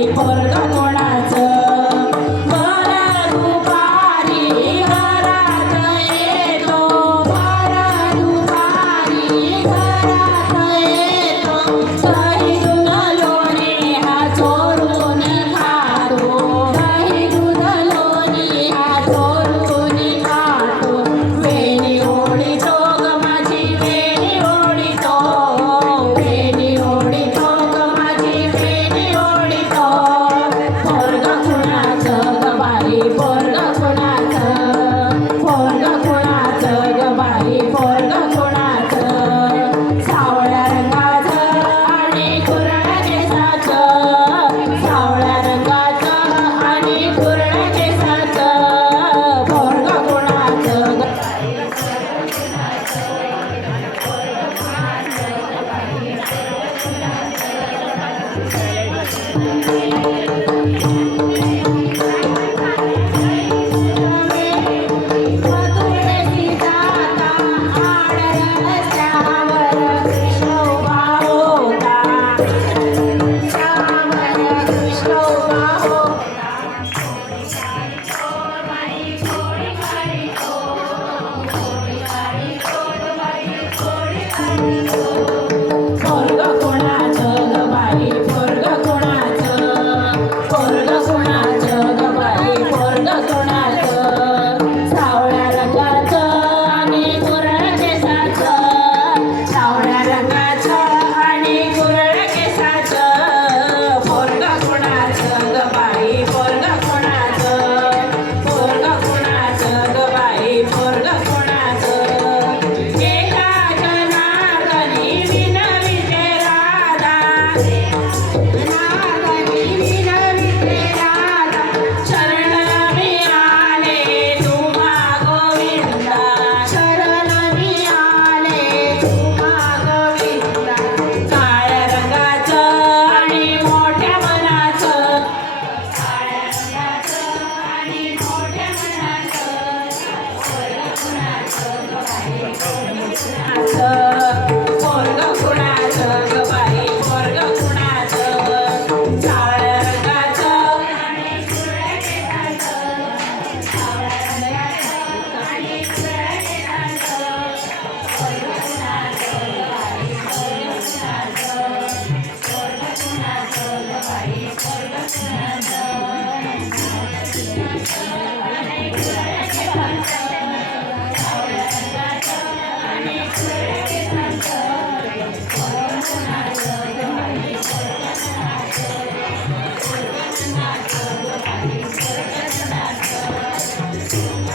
Y por el गोणाच दवाई वर्ग कोणाच वर्ग कोणाच दवाई वर्ग कोणाच सवळ्या रंगाच आणि कोराळ गेस सवळ्या रंगाचा आणि कोळ्या गेस वर्ग